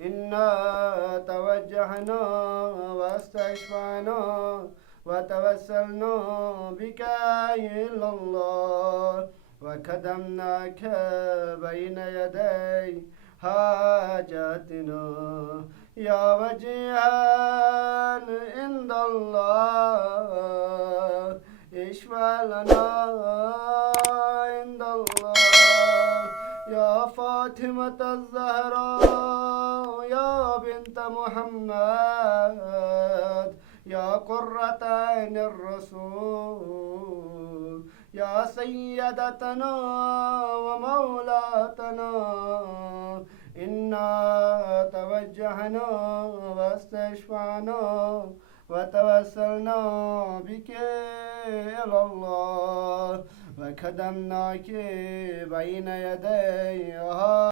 إنا توجهنا واستشفعنا وتوسلنا بك إلى الله وخدمناك بين يدي حاجاتنا يا وجيها عند الله اشفع لنا عند الله يا فاطمة الزهراء يا بنت محمد يا قرة عين الرسول يا سيدتنا ومولاتنا إنا توجهنا واستشفعنا وتوسلنا بك إلى الله وخدمناك بين يديها